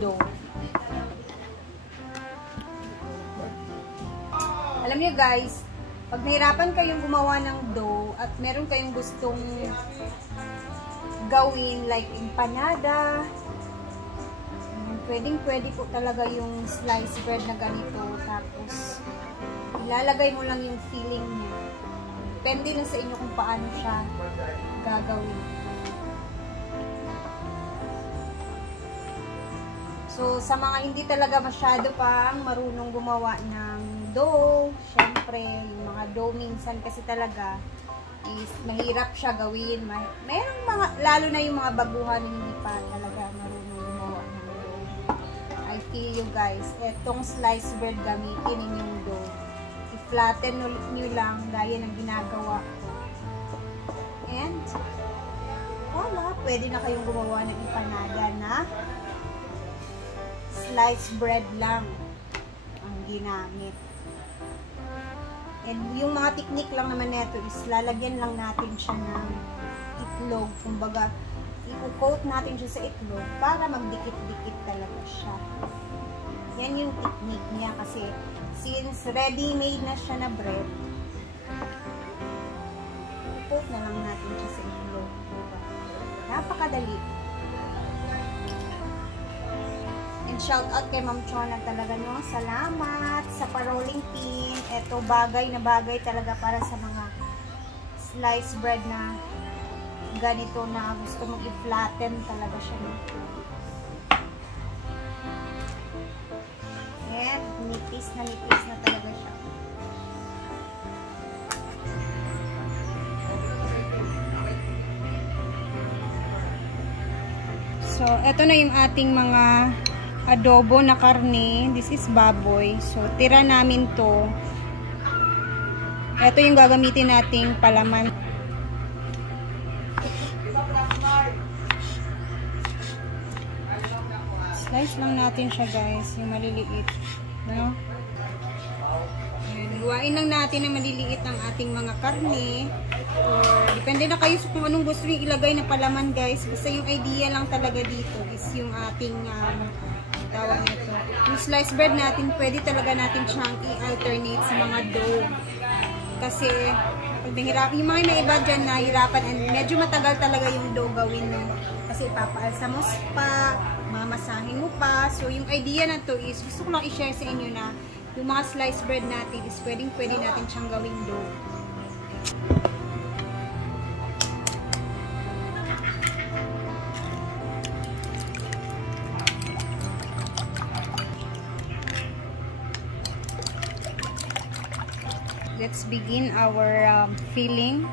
Dough. Alam niyo guys, pag nahirapan kayong gumawa ng dough at meron kayong gustong gawin like empanada, pwede po talaga yung sliced bread na ganito, tapos ilalagay mo lang yung filling niya. Depende na sa inyo kung paano siya gagawin. So, sa mga hindi talaga masyado pang marunong gumawa ng dough, syempre, yung mga dough minsan kasi talaga is mahirap siya gawin. Mayroong mga, lalo na yung mga baguhan na hindi pa talaga marunong gumawa ng dough. I feel you guys, etong sliced bread gamitin ninyong dough. I-flatten nyo lang gaya ng ginagawa ko. And, wala, pwede na kayong gumawa ng empanada na sliced bread lang ang ginamit. And yung mga technique lang naman nito is lalagyan lang natin siya ng itlog. Kumbaga, i-coat natin siya sa itlog para magdikit-dikit talaga siya. Yan yung technique niya kasi since ready-made na siya na bread, i-coat na lang natin siya sa itlog. Diba? Napakadali. Shout out kay Ma'am Chona talaga, no? Salamat sa pa-rolling pin. Ito bagay na bagay talaga para sa mga sliced bread na ganito na gusto mong i-flatten talaga siya, no? And nipis na talaga siya. So, ito na yung ating mga adobo na karne. This is baboy. So, tira namin to. Ito yung gagamitin nating palaman. Slice lang natin siya guys. Yung maliliit. No? Luwain lang natin na maliliit ang ating mga karne. Or, depende na kayo kung anong gusto nyo ilagay na palaman guys. Basta yung idea lang talaga dito is yung ating tawag nito. Yung sliced bread natin, pwede talaga natin siyang i-alternate sa mga dough. Kasi, pag nahirap, yung mga may iba dyan na hirapan and medyo matagal talaga yung dough gawin, no? Kasi ipapaalsa mo pa, mamasahin mo pa. So, yung idea na to is, gusto ko lang i-share sa inyo na yung mga sliced bread natin is pwede natin siyang gawing dough. Let's begin our filling.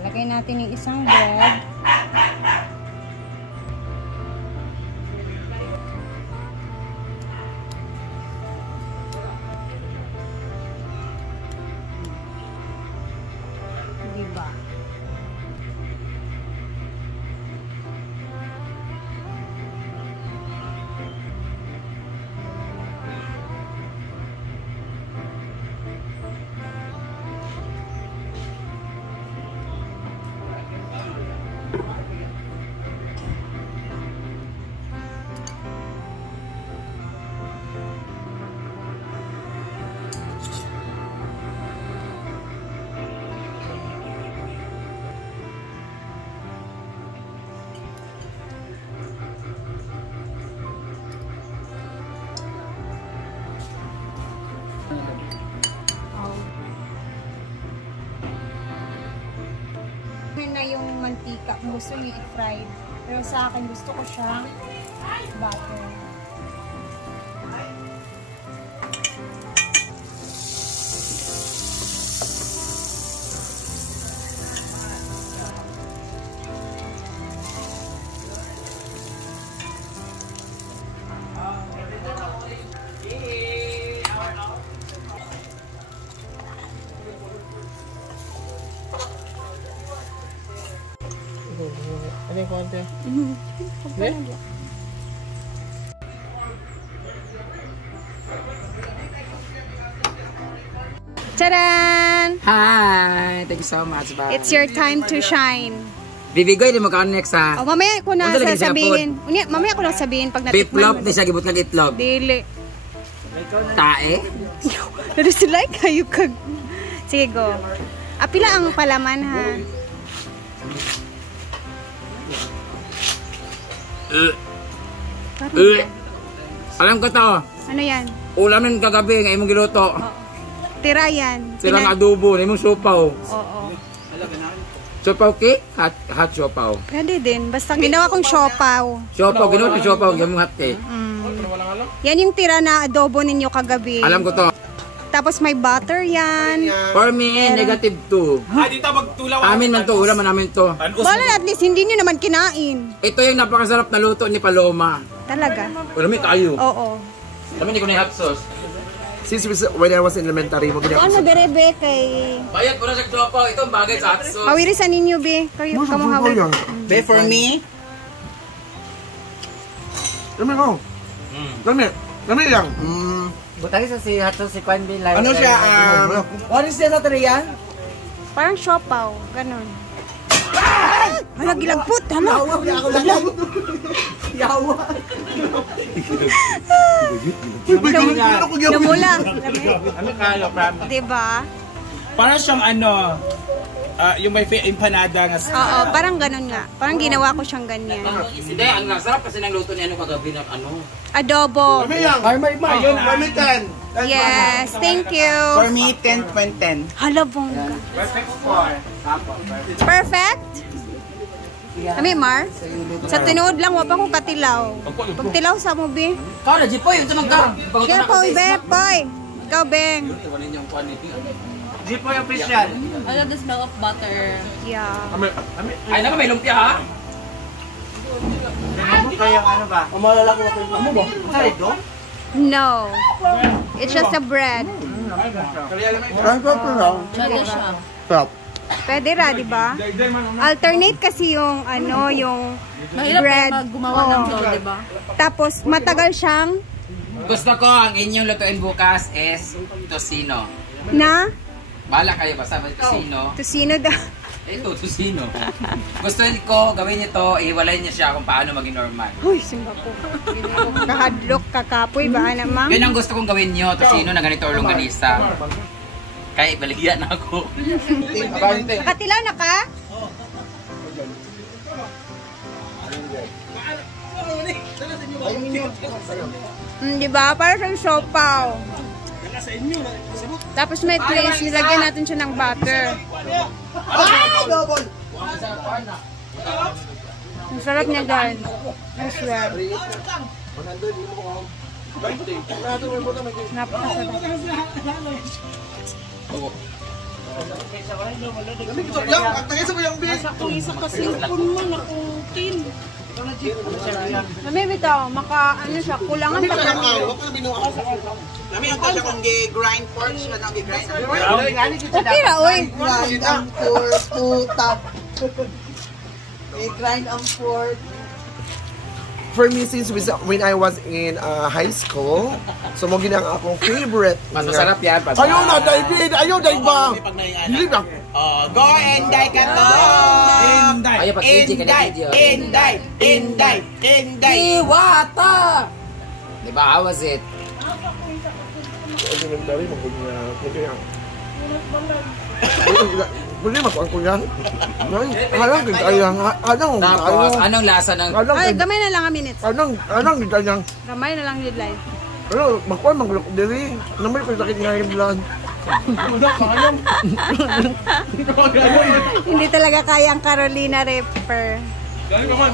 Lagay natin yung isang bread. Diba? mantika kung gusto niyo i-fried. Pero sa akin, gusto ko siyang butter. Ano yung konti? Tadaan! Hi! Thank you so much, bye. It's your time to shine. Bibigoy, di mo ka next ha? Oh, mamaya ko na Ano lagi sa sasabihin. Mamaya ko na sabihin pag Beef natikman love, mo. di siya gibot ng itlog. Dili. Tae? Pero sila kayo kag... Sige, go. Pila ang palaman, ha? Parang- Alam ko to. Ano yan? Ulam ng kagabi, ngayon mong giluto. Tira yan. Silang adobo, ngayon mong sopaw. Oo. Sopaw cake? Hot sopaw. Pwede din. Basta ginawa kong siopaw. Sopaw, ginawa ng sopaw, ngayon mong hot cake. Yan yung tira na adobo ninyo kagabi. Alam ko to. Tapos may butter yan. For me, negative 2. Dito magtulaw. Amin man to, ulam namin to. Wala, at least hindi nyo naman kinain. Ito yung napakasarap na luto ni Paloma. Talaga? Ulam tayo. Oo. Kami hindi ko na yung hot sauce. Since when I was in elementary, Ano berebe kay... Bayad ko na sa sopaw, itong bagay sa hot sauce. Awirisan ninyo, be. Kayo, kamuhawi. Be, for me? Dami ko. Dami lang. Butagi sa si hot sauce si Kwan Bin. Ano siya? What is that yan? Parang siopaw. Ganon. Hala, gilagput. Hala. Yawa. Namula. Ano kalo, Pram? Diba? Parang siyang ano, yung may empanada nga. Oo, parang ganon nga. Parang ginawa ko siyang ganyan. Hindi, ang nasarap kasi ng luto ni ano kagabi na ano. Adobo. Ayun, kami 10. Yes, thank you. For me, 10.10. Hala, bongga. Perfect score. Perfect? Kami, Mar? Sa tinuod lang, wapa ko katilaw. Pag tilaw sa mo, be. Kau na, Jipoy, ito mag ka. Kaya po, be, boy. Ikaw, Beng. Jipoy official. I love the smell of butter. Yeah. Ay naman, may lumpia ha? Kaya ano ba? Umalala ko ano ba? Salido? No. It's just a bread. Chada siya. Pwede ra, di ba? Alternate kasi yung, ano, yung Mahirap bread. na gumawa ng dough, di ba? Tapos, matagal siyang Gusto ko, ang inyong lutuin bukas is tosino. na Bahala kayo, basta may tosino. tusino daw. Ito, tosino. Gusto ko, gawin niyo to, ihiwalay niyo siya kung paano maging normal. Uy, simba ko. Kahadlok, kakapoy, ba namang? Yun ang gusto kong gawin niyo, tosino na ganito or longganisa. Kaya ibaligyan na ako. Nakatilaw na ka? Di ba? Para siyang siopaw. Tapos may twist, nilagyan natin siya ng butter. Ang sarap niya guys. I swear. Napakasarap. Mami, bitaw, ano siya, kulangan pa lang. Kami ang kaya kong grind pork siya nang grind. Okay ra, oy. Grind ang pork, putap. Grind ang pork. For me, since when I was in high school, so mo ginang akong favorite. Mas masarap yan. Ayaw na, David! Ayaw, Daiba! Dili ba? Go Inday ka to! Ayaw, pag-KJ ka na video. Inday! Iwata! Diba, how was it? Elementary, magkunya. Pwede magkuhan ko yan. Halang gitayang. Tapos, anong lasa ng... Ay, gamay na lang a minutes. Anong gitayang. Gamay na lang yung live. Ano, magkuhan, maglok diri. Naman ko sakit nga yung blood. Hindi talaga kaya ang Carolina Reaper. Galing naman.